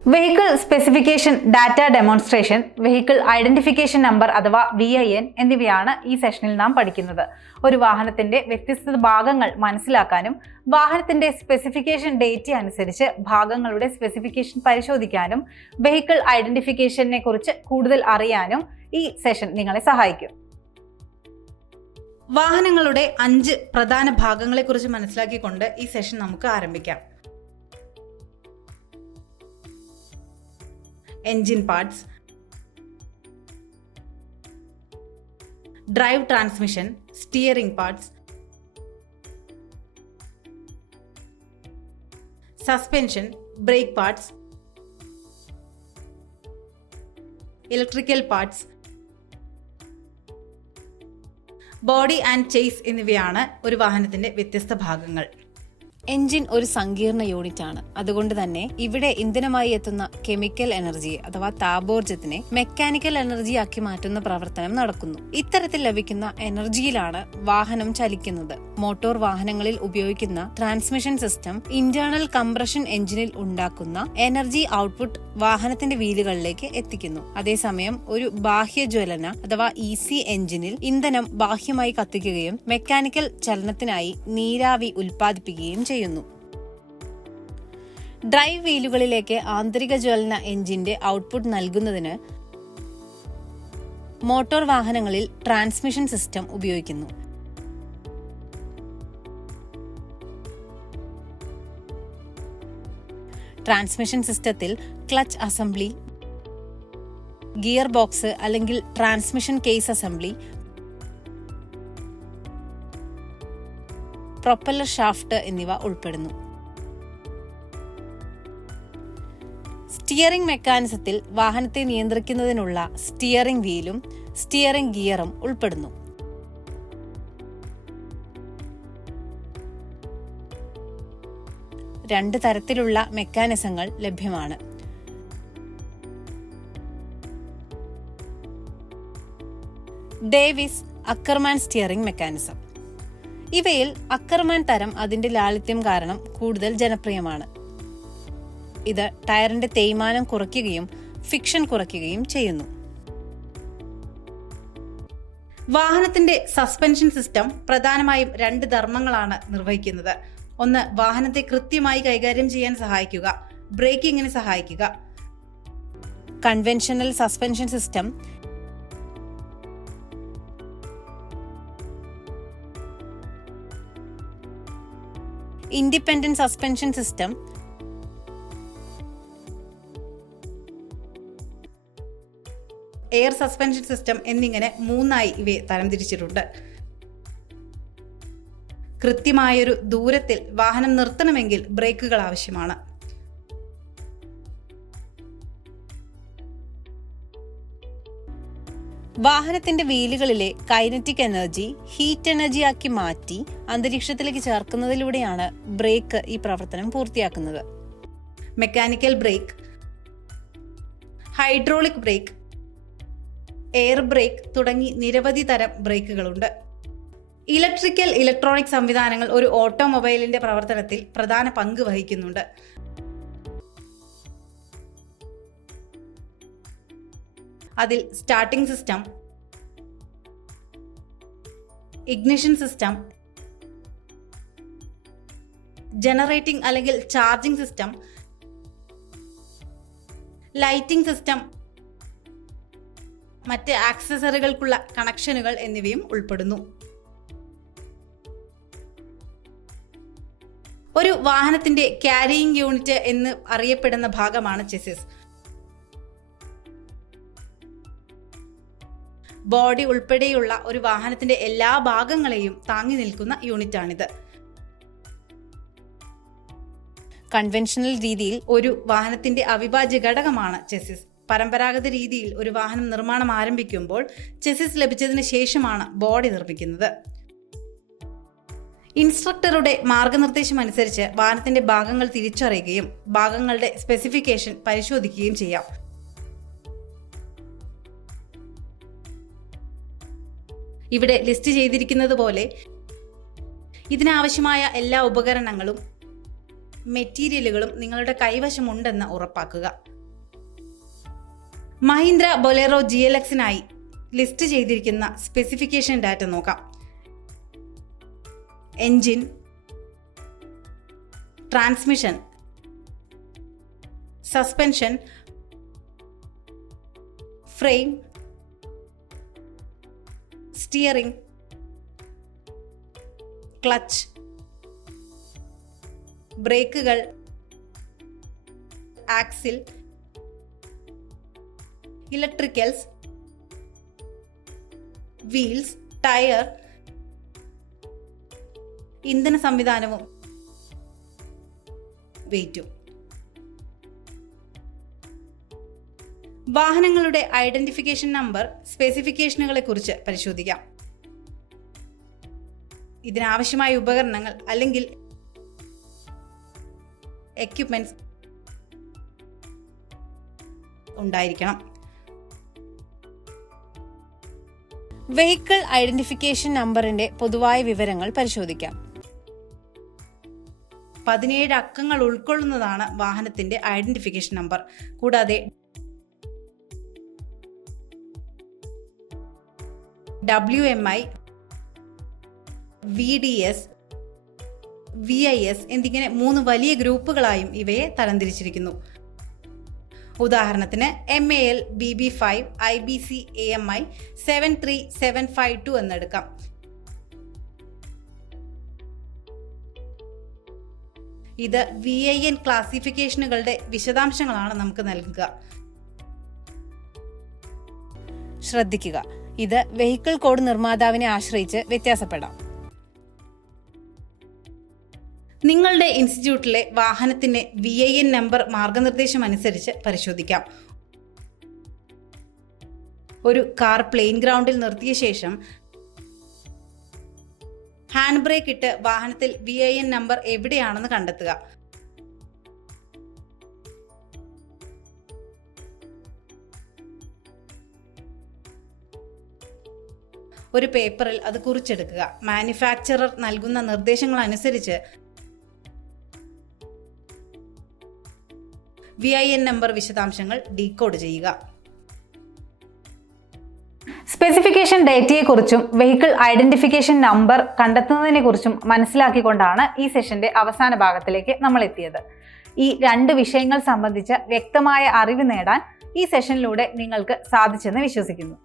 Vehicle specification data demonstration, vehicle identification number അഥവാ VIN എന്നിവയാണ് ഈ സെഷനിൽ നാം പഠിക്കുന്നത്. ഒരു വാഹനത്തിന്റെ വ്യത്യസ്ത ഭാഗങ്ങൾ മനസ്സിലാക്കാനും വാഹനത്തിന്റെ സ്പെസിഫിക്കേഷൻ ഡേറ്റ അനുസരിച്ച് ഭാഗങ്ങളുടെ സ്പെസിഫിക്കേഷൻ പരിശോധിക്കാനും വെഹിക്കിൾ ഐഡന്റിഫിക്കേഷനെ കുറിച്ച് കൂടുതൽ അറിയാനും ഈ സെഷൻ നിങ്ങളെ സഹായിക്കും. വാഹനങ്ങളുടെ 5 പ്രധാന ഭാഗങ്ങളെക്കുറിച്ച് മനസ്സിലാക്കിക്കൊണ്ട് ഈ സെഷൻ നമുക്ക് ആരംഭിക്കാം. Engine parts, drive transmission, steering parts, suspension, brake parts, electrical parts, body and chassis എന്നിവയാണ് ഒരു വാഹനത്തിന്റെ വ്യത്യസ്ത ഭാഗങ്ങൾ. എൻജിൻ ഒരു സങ്കീർണ യൂണിറ്റ് ആണ്. അതുകൊണ്ട് തന്നെ ഇവിടെ ഇന്ധനമായി എത്തുന്ന കെമിക്കൽ എനർജിയെ അഥവാ താപോർജ്ജത്തിനെ മെക്കാനിക്കൽ എനർജി ആക്കി മാറ്റുന്ന പ്രവർത്തനം നടക്കുന്നു. ഇത്തരത്തിൽ ലഭിക്കുന്ന എനർജിയിലാണ് വാഹനം ചലിക്കുന്നത്. മോട്ടോർ വാഹനങ്ങളിൽ ഉപയോഗിക്കുന്ന ട്രാൻസ്മിഷൻ സിസ്റ്റം ഇന്റേണൽ കംപ്രഷൻ എഞ്ചിനിൽ ഉണ്ടാക്കുന്ന എനർജി ഔട്ട്പുട്ട് വാഹനത്തിന്റെ വീലുകളിലേക്ക് എത്തിക്കുന്നു. അതേസമയം ഒരു ബാഹ്യജ്വലന അഥവാ EC എഞ്ചിനിൽ ഇന്ധനം ബാഹ്യമായി കത്തിക്കുകയും മെക്കാനിക്കൽ ചലനത്തിനായി നീരാവി ഉൽപ്പാദിപ്പിക്കുകയും ചെയ്യുന്നു. ഡ്രൈവ് വീലുകളിലേക്ക് ആന്തരിക ജ്വലന എഞ്ചിന്റെ ഔട്ട്പുട്ട് നൽകുന്നതിന് മോട്ടോർ വാഹനങ്ങളിൽ ട്രാൻസ്മിഷൻ സിസ്റ്റം ഉപയോഗിക്കുന്നു. ട്രാൻസ്മിഷൻ സിസ്റ്റത്തിൽ ക്ലച്ച് അസംബ്ലി, ഗിയർ ബോക്സ് അല്ലെങ്കിൽ transmission case assembly, propeller shaft എന്നിവ ഉൾപ്പെടുന്നു. സ്റ്റിയറിംഗ് മെക്കാനിസത്തിൽ വാഹനത്തെ നിയന്ത്രിക്കുന്നതിനുള്ള സ്റ്റിയറിംഗ് വീലും സ്റ്റിയറിംഗ് ഗിയറും ഉൾപ്പെടുന്നു. രണ്ട് തരത്തിലുള്ള മെക്കാനിസങ്ങൾ ലഭ്യമാണ്. Davis Ackermann steering mechanism. ഇവയിൽ അക്കർമാൻ തരം അതിന്റെ ലാളിത്യം കാരണം കൂടുതൽ ജനപ്രിയമാണ്. ഇത് ടയറിന്റെ തേയ്മാനം കുറയ്ക്കുകയും ഫിക്ഷൻ കുറയ്ക്കുകയും ചെയ്യുന്നു. വാഹനത്തിന്റെ സസ്പെൻഷൻ സിസ്റ്റം പ്രധാനമായും 2 ധർമ്മങ്ങളാണ് നിർവഹിക്കുന്നത്. ഒന്ന്, വാഹനത്തെ കൃത്യമായി കൈകാര്യം ചെയ്യാൻ സഹായിക്കുക, ബ്രേക്കിങ്ങിന് സഹായിക്കുക. Conventional suspension system independent suspension system, air suspension system എന്നിങ്ങനെ 3ആയി ഇവയെ തരംതിരിച്ചിട്ടുണ്ട്. കൃത്യമായൊരു ദൂരത്തിൽ വാഹനം നിർത്തണമെങ്കിൽ ബ്രേക്കുകൾ ആവശ്യമാണ്. വാഹനത്തിന്റെ വീലുകളിലെ കൈനറ്റിക് എനർജി ഹീറ്റ് എനർജി ആക്കി മാറ്റി അന്തരീക്ഷത്തിലേക്ക് ചേർക്കുന്നതിലൂടെയാണ് ബ്രേക്ക് ഈ പ്രവർത്തനം പൂർത്തിയാക്കുന്നത്. Mechanical brake, hydraulic brake, air brake തുടങ്ങി നിരവധി തരം ബ്രേക്കുകളുണ്ട്. ഇലക്ട്രോണിക് സംവിധാനങ്ങൾ ഒരു ഓട്ടോമൊബൈലിന്റെ പ്രവർത്തനത്തിൽ പ്രധാന പങ്ക് വഹിക്കുന്നുണ്ട്. അതിൽ starting system, ignition system, generating അല്ലെങ്കിൽ ചാർജിംഗ് സിസ്റ്റം, ലൈറ്റിംഗ് സിസ്റ്റം, മറ്റ് ആക്സസറികൾക്കുള്ള കണക്ഷനുകൾ എന്നിവയും ഉൾപ്പെടുന്നു. ഒരു വാഹനത്തിന്റെ ക്യാരിയിങ് യൂണിറ്റ് എന്ന് അറിയപ്പെടുന്ന ഭാഗമാണ് ചെസിസ്. ബോഡി ഉൾപ്പെടെയുള്ള ഒരു വാഹനത്തിന്റെ എല്ലാ ഭാഗങ്ങളെയും താങ്ങി നിൽക്കുന്ന യൂണിറ്റാണിത്. കൺവെൻഷണൽ രീതിയിൽ ഒരു വാഹനത്തിന്റെ അവിഭാജ്യ ഘടകമാണ് ചെസിസ്. പരമ്പരാഗത രീതിയിൽ ഒരു വാഹനം നിർമ്മാണം ആരംഭിക്കുമ്പോൾ ചെസിസ് ലഭിച്ചതിന് ശേഷമാണ് ബോഡി നിർമ്മിക്കുന്നത്. ഇൻസ്ട്രക്ടറുടെ മാർഗനിർദ്ദേശം അനുസരിച്ച് വാഹനത്തിന്റെ ഭാഗങ്ങൾ തിരിച്ചറിയുകയും ഭാഗങ്ങളുടെ സ്പെസിഫിക്കേഷൻ പരിശോധിക്കുകയും ചെയ്യാം. ഇവിടെ ലിസ്റ്റ് ചെയ്തിരിക്കുന്നത് പോലെ ഇതിനാവശ്യമായ എല്ലാ ഉപകരണങ്ങളും മെറ്റീരിയലുകളും നിങ്ങളുടെ കൈവശമുണ്ടെന്ന് ഉറപ്പാക്കുക. മഹീന്ദ്ര ബൊലേറോ GLXനായി ലിസ്റ്റ് ചെയ്തിരിക്കുന്ന സ്പെസിഫിക്കേഷൻ ഡാറ്റ നോക്കാം. Engine, transmission, suspension, frame, steering, clutch, ബ്രേക്കുകൾ, ആക്സിൽ, ഇലക്ട്രിക്കൽസ്, വീൽസ്, ടയർ, ഇന്ധന സംവിധാനവും വെയിറ്റും. വാഹനങ്ങളുടെ ഐഡന്റിഫിക്കേഷൻ നമ്പർ സ്പെസിഫിക്കേഷനുകളെ കുറിച്ച് പരിശോധിക്കാം. ഇതിനാവശ്യമായ ഉപകരണങ്ങൾ അല്ലെങ്കിൽ എക്യുപ്മെന്റ്സ് ഉണ്ടായിരിക്കണം. വെഹിക്കിൾ ഐഡന്റിഫിക്കേഷൻ നമ്പറിന്റെ പൊതുവായ വിവരങ്ങൾ പരിശോധിക്കാം. 17 അക്കങ്ങൾ ഉൾക്കൊള്ളുന്നതാണ് വാഹനത്തിന്റെ ഐഡന്റിഫിക്കേഷൻ നമ്പർ. കൂടാതെ WMI, VDS, VIS എന്നിങ്ങനെ 3 വലിയ ഗ്രൂപ്പുകളായും ഇവയെ തരംതിരിച്ചിരിക്കുന്നു. ഉദാഹരണത്തിന് MAL, BB5, IBC, AMI 73752 എന്നെടുക്കാം. ഇത് VIN ക്ലാസിഫിക്കേഷനുകളുടെ വിശദാംശങ്ങളാണ് നമുക്ക് നൽകുക. ശ്രദ്ധിക്കുക, ഇത് വെഹിക്കിൾ കോഡ് നിർമ്മാതാവിനെ ആശ്രയിച്ച് വ്യത്യാസപ്പെടാം. നിങ്ങളുടെ ഇൻസ്റ്റിറ്റ്യൂട്ടിലെ വാഹനത്തിന്റെ VIN നമ്പർ മാർഗനിർദ്ദേശം അനുസരിച്ച് പരിശോധിക്കാം. ഒരു കാർ പ്ലെയിൻ ഗ്രൗണ്ടിൽ നിർത്തിയ ശേഷം ഹാൻഡ് ബ്രേക്ക് ഇട്ട് വാഹനത്തിൽ VIN നമ്പർ എവിടെയാണെന്ന് കണ്ടെത്തുക. ഒരു പേപ്പറിൽ അത് കുറിച്ചെടുക്കുക. മാനുഫാക്ചറർ നൽകുന്ന നിർദ്ദേശങ്ങൾ അനുസരിച്ച് VIN നമ്പർ വിശദാംശങ്ങൾ ഡീകോഡ് ചെയ്യുക. സ്പെസിഫിക്കേഷൻ ഡേറ്റയെക്കുറിച്ചും വെഹിക്കിൾ ഐഡന്റിഫിക്കേഷൻ നമ്പർ കണ്ടെത്തുന്നതിനെക്കുറിച്ചും മനസ്സിലാക്കിക്കൊണ്ടാണ് ഈ സെഷന്റെ അവസാന ഭാഗത്തിലേക്ക് നമ്മൾ എത്തിയത്. ഈ 2 വിഷയങ്ങൾ സംബന്ധിച്ച വ്യക്തമായ അറിവ് നേടാൻ ഈ സെഷനിലൂടെ നിങ്ങൾക്ക് സാധിച്ചെന്ന് വിശ്വസിക്കുന്നു.